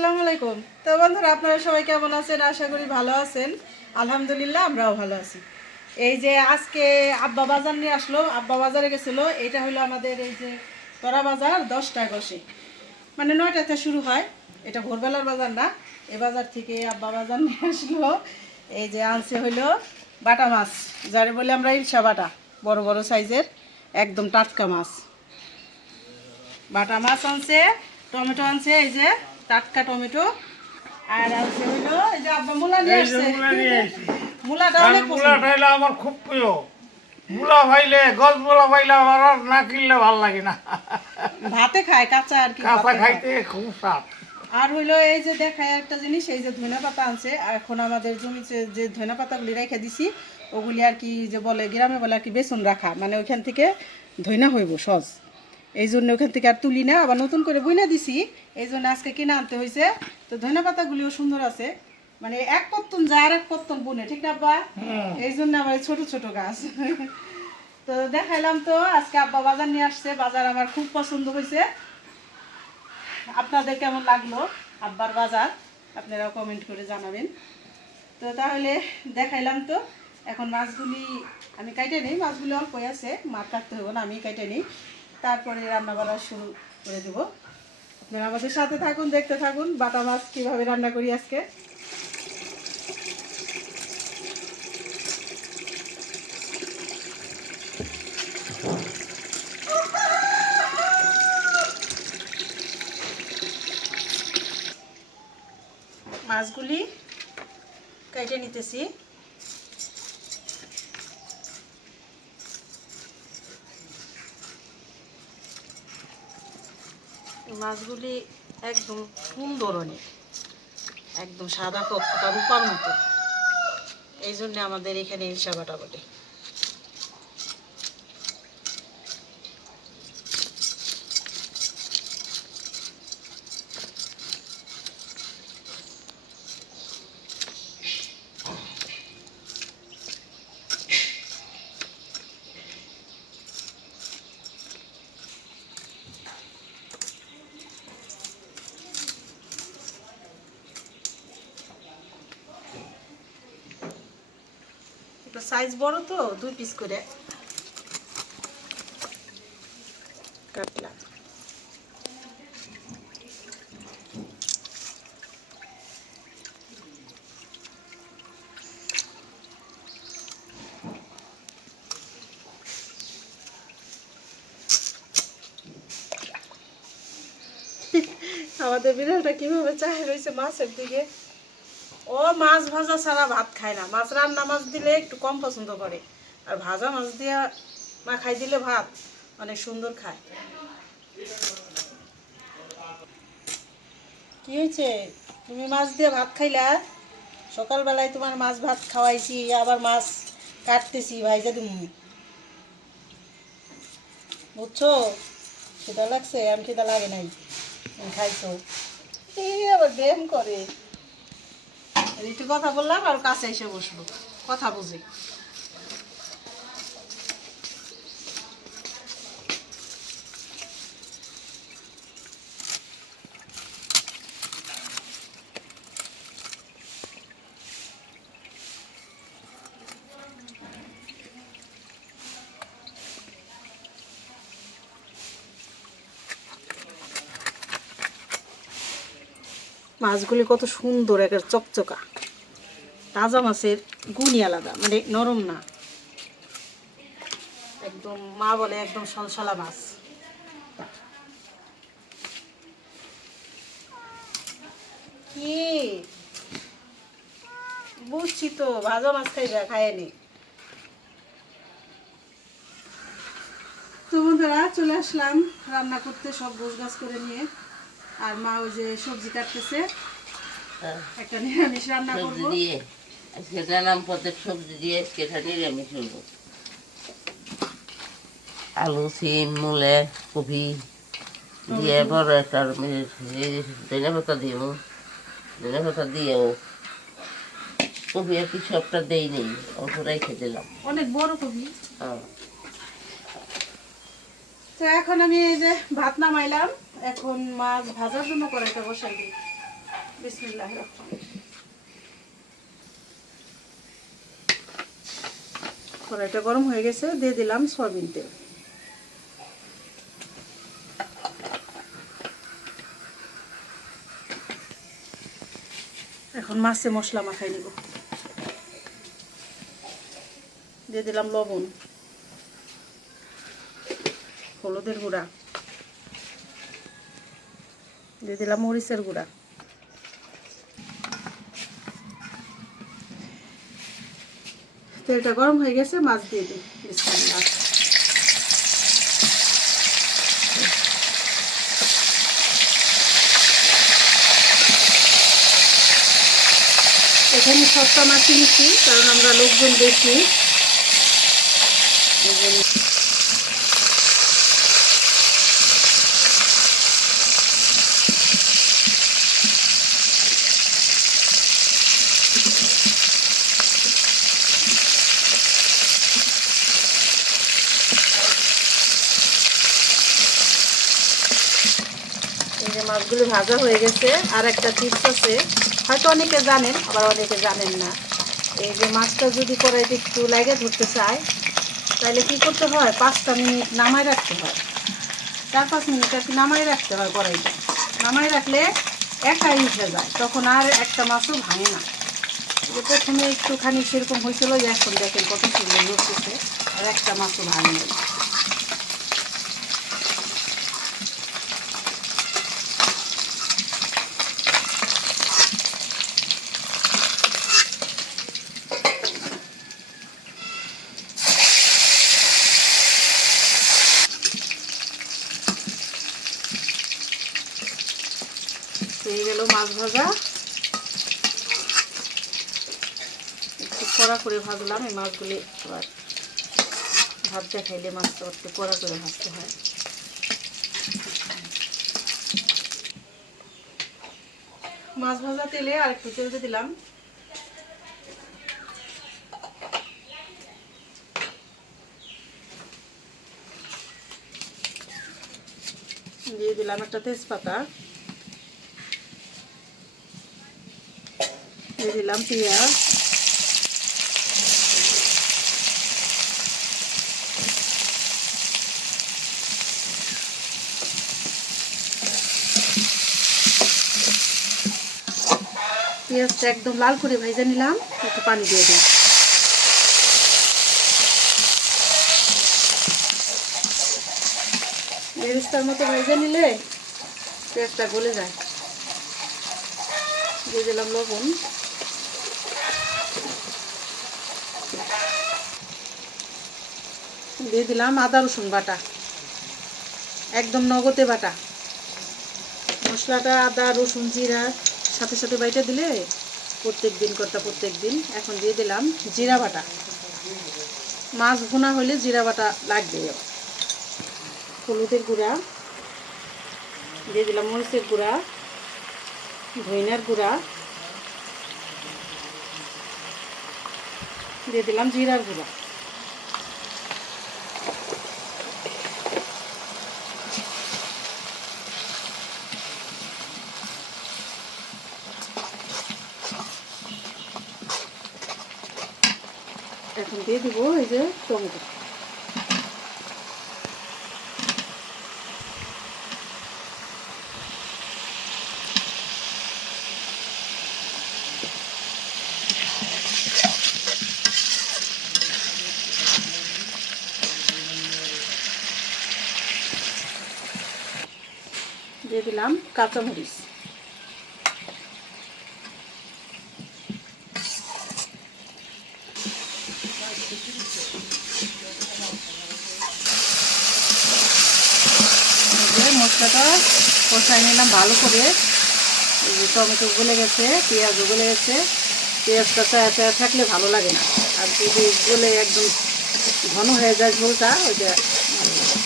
আসসালামু আলাইকুম। তো বন্ধুরা, আপনারা সবাই কেমন আছেন? আশা করি ভালো আছেন। আলহামদুলিল্লাহ, আমরাও ভালো আছি। এই যে আজকে আব্বা বাজার নিয়ে আসলো, আব্বা বাজারে গেছিলো। এটা হলো আমাদের এই যে তরা বাজার 10টায় বসে, মানে 9টাতে শুরু হয়। এটা ভোরবেলার বাজার না। এই বাজার থেকে আব্বা বাজার নিয়ে আসলো। এই যে আনছে হইলো বাটা মাছ, যারে বলে আমরা ইলশা বাটা, বড় বড় সাইজের একদম টাটকা মাছ। বাটা মাছ আনছে, টমেটো আনছে, এই যে টাটকা টমেটো, আর আনছে হইলো এই যে আব্বা মূলা নিয়ে আসছে। মূলাটা অনেক পছন্দ। মূলাটা হইলো আমার খুব প্রিয়। মূলা ভাইলে গছ মূলা ভাইলে আমার আর না কিনলে ভাল লাগে না। ভাতে খায় কাঁচা, আর কি কাঁচা ভাতে খায়। খাইতে খুব স্বাদ। আর হইলো এই যে দেখায় একটা জিনিস, এই যে ধনিয়া পাতা আনছে। এখন আমাদের জমিতে যে ধনিয়া পাতাগুলি রেখে দিছি, ওগুলি আর কি যে বলে গ্রামে বলে আর কি বেসন রাখা, মানে ওইখান থেকে ধইনা হইব সহজ। এই জন্য ওখান থেকে আর তুলি না, আবার নতুন করে বুইনা দিছি। এই জন্য আজকে কিনে আনতে হয়েছে। তো ধনিয়া পাতাগুলিও সুন্দর আছে, মানে এক পত্তন যায় আর এক পত্তন বুনে, ঠিক না আব্বা? এই জন্য আবার ছোট ছোট গাছ। তো দেখাইলাম। তো আজকে আব্বা বাজার নিয়ে আসছে, বাজার আমার খুব পছন্দ হয়েছে। আপনাদের কেমন লাগলো আব্বার বাজার, আপনারা কমেন্ট করে জানাবেন। তো তাহলে দেখাইলাম। তো এখন মাছগুলি আমি কাটে নিই, মাছগুলি অল্পই আছে, মাছ কাটতে হবে না, আমি কাটে নিই, তারপরে রান্না করা শুরু করে দেবো। আপনারা আমাদের সাথে থাকুন, দেখতে থাকুন বাটা মাছ কীভাবে রান্না করি আজকে। মাছগুলি কেটে নিতেছি। মাছগুলি একদম সুন্দর, অনেক একদম সাদা টকটকা রূপার মতো। এই জন্য আমাদের এখানে ইলশা বাটা বলে। সাইজ বড় তো 2 পিস করে কাটলাম। আমাদের বিড়ালটা কিভাবে চাহে রয়েছে মাছের দিকে। ও মাছ ভাজা ছাড়া ভাত খায় না। মাছ রান্না মাছ দিলে একটু কম পছন্দ করে, আর ভাজা মাছ দিয়ে মাখাই দিলে ভাত অনেক সুন্দর খায়। কি হয়েছে, তুমি মাছ দিয়ে ভাত খাইলা? সকালবেলায় তোমার মাছ ভাত খাওয়াইছি, আবার মাছ কাটতেছি ভাইজা তুমি, বুঝছো? খিদা লাগছে? আমি খিদা লাগে নাই, তুমি খাইছো। এই আবার ব্যায়াম করে। একটু কথা বললাম আর কাছে এসে বসলো, কথা বুঝে। মাছগুলি কত সুন্দর, একের চকচকা। তাজা মাছের গুণই আলাদা, মানে নরম না, একদম মা বলে একদম সলসলা মাছ। কি বুঝছি তো, ভাজা মাছ খাইবা, খায়নি। তো বন্ধুরা, চলে আসলাম রান্না করতে, সব গোছগাছ করে নিয়ে। আর মা ওই যে সবজি কাটতেছে, একটা নিরামিষ রান্না করবো। আজকে নাম পথের সবজি দিয়ে আজকে নিরামিষ হইব। আলু, সিম, মূলে, কপি দিয়ে বড় একটা ধনে পাতা দিব। ধনে পাতা দিয়েও কপি আর কি সবটা দেই নেই, অল্প রেখে দিলাম। অনেক বড় কবি। হ্যাঁ, তো এখন আমি এই যে ভাত নামাইলাম, এখন মাছ ভাজার জন্য কড়াইটা বসাই দিই। বিসমিল্লাহির রহমানির রহিম। কড়াইটা গরম হয়ে গেছে, দিয়ে দিলাম সয়াবিন তেল। এখন মাছে মশলা মাখাই নিব। দিয়ে দিলাম লবণ, হলুদের গুঁড়া, দিয়ে দিলাম মরিচের গুঁড়া, তেলটা গরম হয়ে গেছে, মাছ দিয়ে দিই। বিসমিল্লাহ। এখানে সস্তা মাছ নিচ্ছি, কারণ আমরা লোকজন বেশি। এই যে মাছগুলো ভাজা হয়ে গেছে। আর একটা টিপস আছে, হয়তো অনেকে জানেন, আবার অনেকে জানেন না। এই যে মাছটা যদি কড়াইতে একটু লাগে ধরতে চায়, তাহলে কি করতে হয়, 5টা মিনিট নামায় রাখতে হয়। 4-5 মিনিট আর কি নামায় রাখতে হয় কড়াইটা। নামায় রাখলে একাই উঠে যায়, তখন আর একটা মাছও ভাঙে না। যে প্রথমে একটুখানি সেরকম হয়েছিল, এখন দেখেন কত সুন্দর লড়তেছে, আর একটা মাছও ভাঙে না। হয়ে গেল মাছ ভাজা। একটু কড়া করে ভাজলাম। এই মাছগুলি আবার ভাত দেখাইলে মাছটা একটু কড়া করে ভাজতে হয়। মাছ ভাজা তেলে আর একটু তেল দিয়ে দিলাম। দিয়ে দিলাম একটা তেজপাতা, দিয়ে দিলাম পেঁয়াজ, পেঁয়াজটা একদম লাল করে ভেজে নিলাম। একটু পানি দিয়ে দিই। বেরেস্তার মতো ভেজে নিলে পেঁয়াজটা গলে যায়। দিয়ে দিলাম লবণ, দিয়ে দিলাম আদা রসুন বাটা, একদম নগদে বাটা। মশলাটা আদা রসুন জিরা সাথে সাথে বাইটা দিলে প্রত্যেক দিন। এখন দিয়ে দিলাম জিরা বাটা। মাছ ভুনা হলে জিরা বাটা লাগবে। হলুদের গুঁড়া, দিয়ে দিলাম মরিচের গুঁড়া, ধনিয়ার গুঁড়া, দিয়ে দিলাম জিরার গুঁড়া। এখন দিয়ে দিব এই যে টমেটো। দিয়ে দিলাম কাঁচামরিচ। মশলাটা কষাই নিলাম ভালো করে। এই যে টমেটো গলে গেছে, পেঁয়াজও গলে গেছে। পেঁয়াজটা চায়া চায়া থাকলে ভালো লাগে না, আর যদি গলে একদম ঘন হয়ে যায় ঝোলটা, ওইটা ভালো লাগে।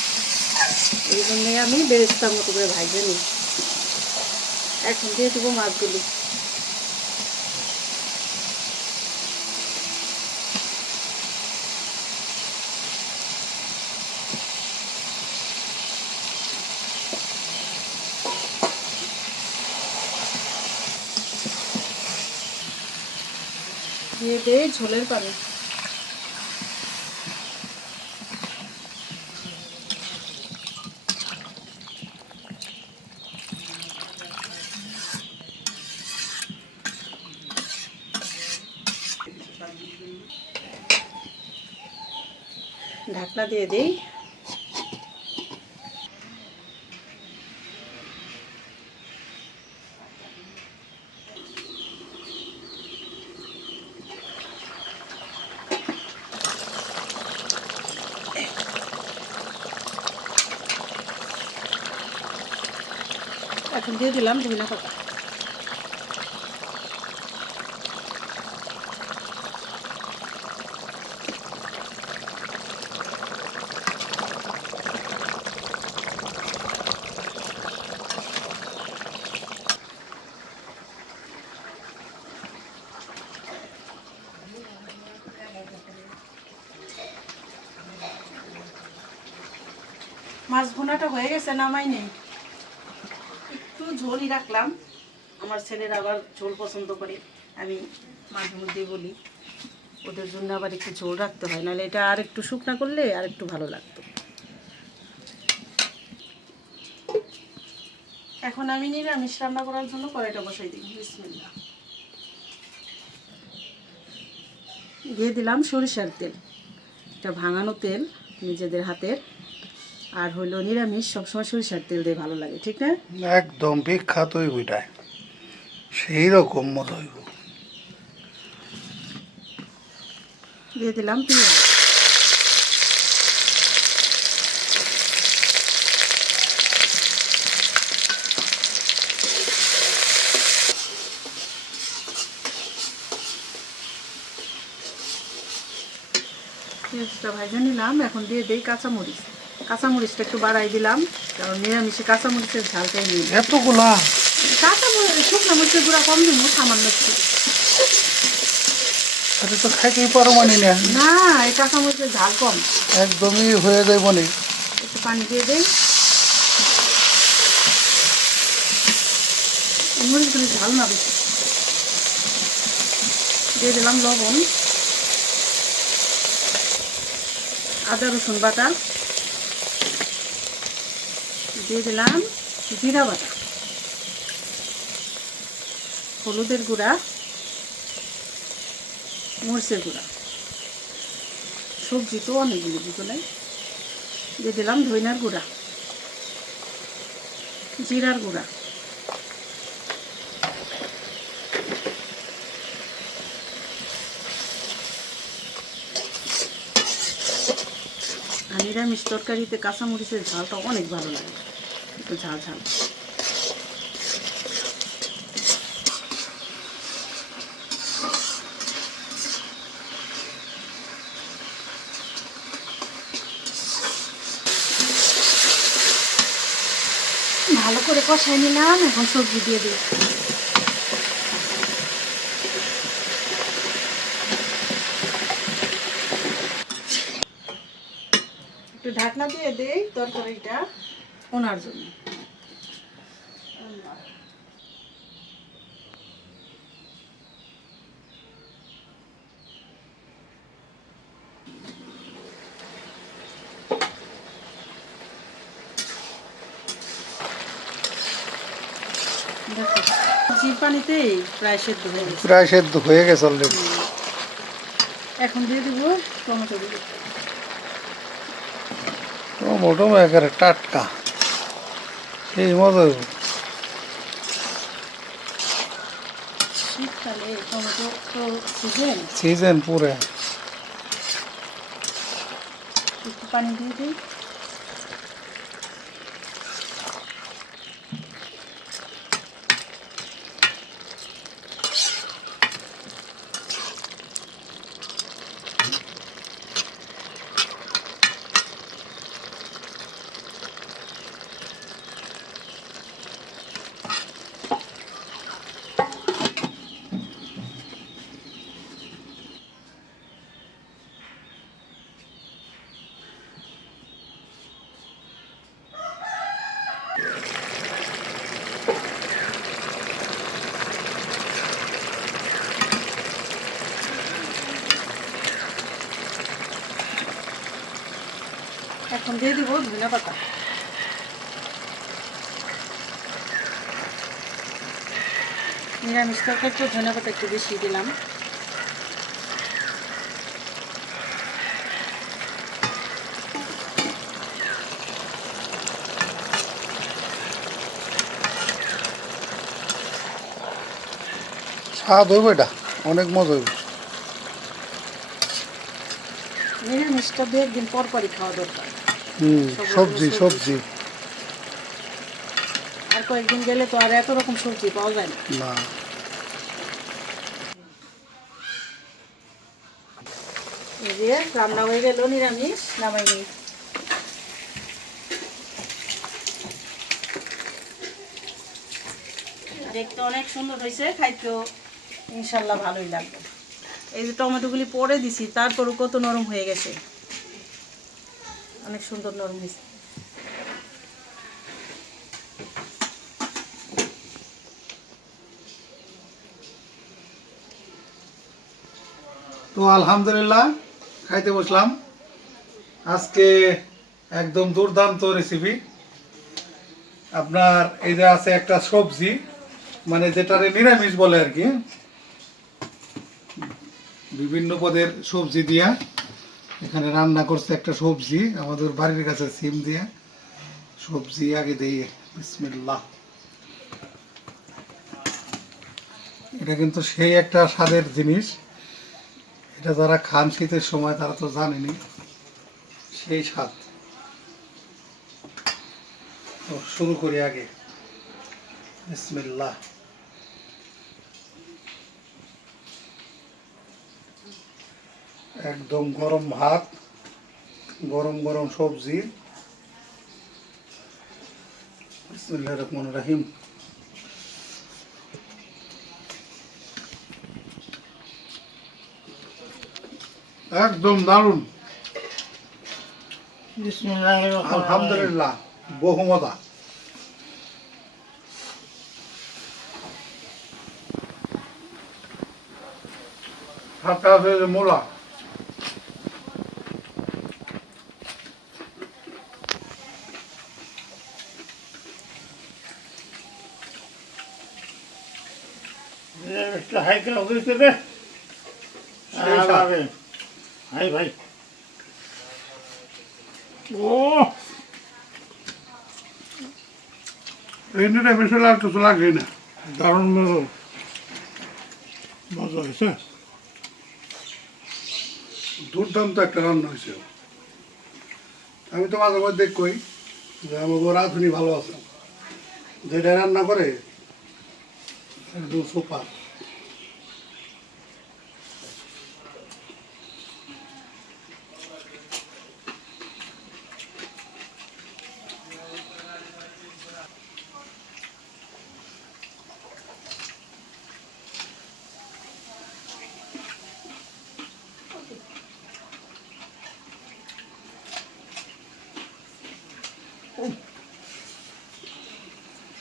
এই জন্যই আমি বেরেস্তার মতো করে ভাজে নিই। এখন দিয়ে দেবো মাছগুলি। দিয়ে দেই ঝোলের পানি। ঢাকনা দিয়ে দিই। এখন দিয়ে দিলাম ধনিয়া পাতা। মাছ ভুনাটা হয়ে গেছে, নামাই নেই, একটু ঝোলই রাখলাম। আমার ছেলেরা আবার ঝোল পছন্দ করে, আমি মাঝে মধ্যে বলি ওদের জন্য আবার একটু ঝোল রাখতে হয়, নাহলে এটা আর একটু শুকনা করলে আর একটু ভালো লাগতো। এখন আমি নিরামিষ রান্না করার জন্য কড়াইটা বসাই দিই। বিসমিল্লাহ। দিয়ে দিলাম সরিষার তেল, এটা ভাঙানো তেল নিজেদের হাতের, আর হইলো নিরামিষ সবসময় সরিষার তেল দিয়ে ভালো লাগে, ঠিক না? একদম বিখ্যাতই ওইটাই, সেই রকম মজা হইব। দিয়ে দিলাম পেঁয়াজ। পেঁয়াজটা ভাজা নিলাম, এখন দিয়ে দিই কাঁচামরিচ। কাঁচামরিচটা একটু বাড়াই দিলাম, কারণ নিরামিষে কাঁচামরিচের ঝালটাই নেই। এতগুলা কাঁচামরিচ শুকনো মরিচের গুঁড়া কম দিব, সামান্য একটু। এটা তো খাইতেই পারো মানি না, না, এই কাঁচামরিচের ঝাল কম। একদমই হয়ে যাইব নি। একটু পানি দিয়ে দেই। মরিচগুলি ঝাল না বেশি। দিয়ে দিলাম লবণ, আদা রসুন বাটা, দিয়ে দিলাম জিরা বাটা, হলুদের গুঁড়া, মরিচের গুঁড়া, সবজি তো অনেকগুলো দুজনে। দিয়ে দিলাম ধনিয়ার গুঁড়া, জিরার গুঁড়া, আর নিরামিষ তরকারিতে কাঁচামরিচের ঝালটা অনেক ভালো লাগে, একটু ঝাল ঝাল। ভালো করে কষাই নিলাম, এখন সবজি দিয়ে দিই। একটু ঢাকনা দিয়ে দেই তরকারিটা ওনার জন্য। দেখো জির পানিতেই প্রায় সেদ্ধ হয়ে গেছে। প্রায় সেদ্ধ হয়ে গেছে অলরেডি। এখন দিয়ে দিব টমেটো দিব। টমেটো একেবারে টাটকা, সেই মজা হইব। শীতকালে টমেটো তো সিজন, সিজন পুরে। একটু পানি দিয়ে দিই। এখন দিয়ে দিব ধনে পাতা। নিরামিষ তরকারি একটু ধনে পাতা একটু বেশি দিলাম। স্বাদ হইব, এটা অনেক মজা হইব। নিরামিষটা দু একদিন পর পরই খাওয়া দরকার। সবজি সবজি আর কয়েকদিন গেলে তো আর এত রকম সবজি পাওয়া যায় না। না। এই যে রান্না হয়ে গেল, নিরামিষ নামাই নেই। দেখতে অনেক সুন্দর হয়েছে, খাইতেও ইনশাল্লাহ ভালোই লাগবে। এই যে টমেটোগুলি পরে দিছি, তারপরও কত নরম হয়ে গেছে, অনেক সুন্দর নরম হয়েছে। তো আলহামদুলিল্লাহ খাইতে বসলাম। আজকে একদম দুর্দান্ত রেসিপি। আপনার এই যে আছে একটা সবজি, মানে যেটারে নিরামিষ বলে আর কি, বিভিন্ন পদের সবজি দিয়া এখানে রান্না করছে একটা সবজি আমাদের বাড়ির কাছে সিম দিয়ে। সবজি আগে দিই, বিসমিল্লাহ। এটা কিন্তু সেই একটা স্বাদের জিনিস, এটা যারা খান শীতের সময় তারা তো জানেনি সেই স্বাদ। তো শুরু করি আগে, বিসমিল্লাহ। একদম গরম ভাত, গরম গরম সবজি। বিসমিল্লাহির রহমানির রহিম। একদম দারুণ, আলহামদুলিল্লাহ, বহু মজা। সাথে আছে যে মূলা, হাই কেন হয়েছে রে? সেই স্বাদ। হাই ভাই, ও এই নিরামিষ হলে আর কিছু লাগেই না। দারুণ মজা, মজা হয়েছে। দুর্দান্ত একটা রান্না হয়েছে। আমি তো মাঝে মধ্যে কই যে আমাকে রাঁধুনি ভালো আছে, যেটা রান্না করে একদম সুপার।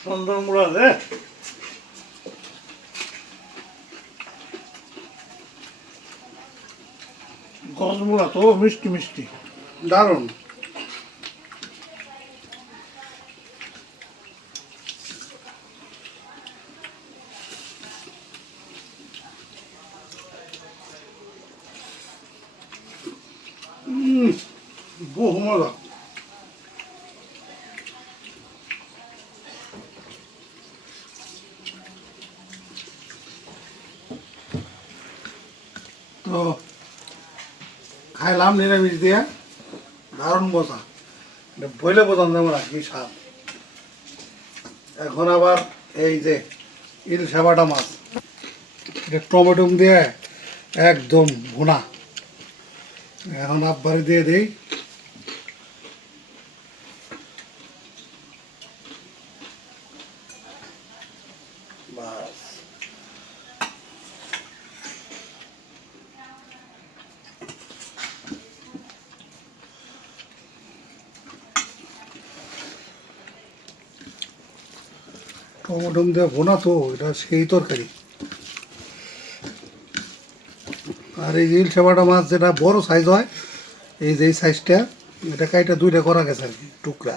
সুন্দর মুড়া রে। গজমুড়া তো মিষ্টি মিষ্টি, দারুণ। বহু মজা। তো খাইলাম নিরামিষ দিয়ে, দারুণ মজা। এটা বইলে বোঝান যাবে না কি স্বাদ। এখন আবার এই যে ইলশাবাটা মাছ, এটা টমেটো দিয়ে একদম ভুনা। এখন আব্বারে দিয়ে দেই। বাস, টমেটো দিয়ে ভুনা তো এটা সেই তরকারি। আর এই ইলশাবাটা মাছ যেটা বড় সাইজ হয়, এই যে এই সাইজটা, এটা কাইটা দুইটা করা গেছে আর কি টুকরা।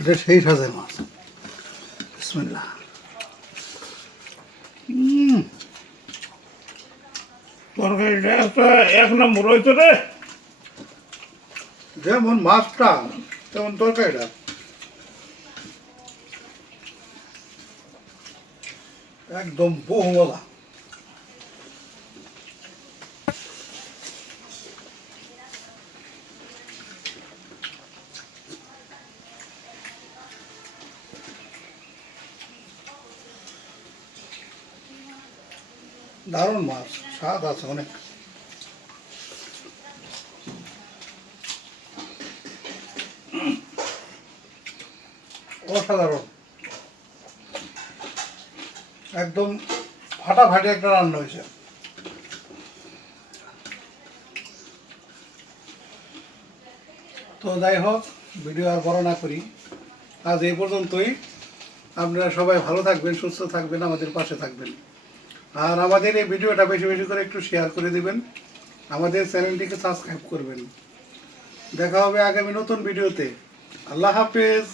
এটা সেই সাজের মাছ। বিসমিল্লাহ। তরকারিটা একটা এক নম্বর হয়েছে রে। যেমন মাছটা তেমন তরকারিটা। একদম বহু মজা। দারুণ মাছ, স্বাদ আছে অনেক। অসাধারণ, একদম ফাটাফাটি একটা রান্না হয়েছে। তো যাই হোক, ভিডিও আর বড় না করি, আজ এই পর্যন্তই। আপনারা সবাই ভালো থাকবেন, সুস্থ থাকবেন, আমাদের পাশে থাকবেন। আর আমাদের এই ভিডিওটা বেশি বেশি করে একটু শেয়ার করে দিবেন, আমাদের চ্যানেলটিকে সাবস্ক্রাইব করবেন। দেখা হবে আগামী নতুন ভিডিওতে। আল্লাহ হাফেজ।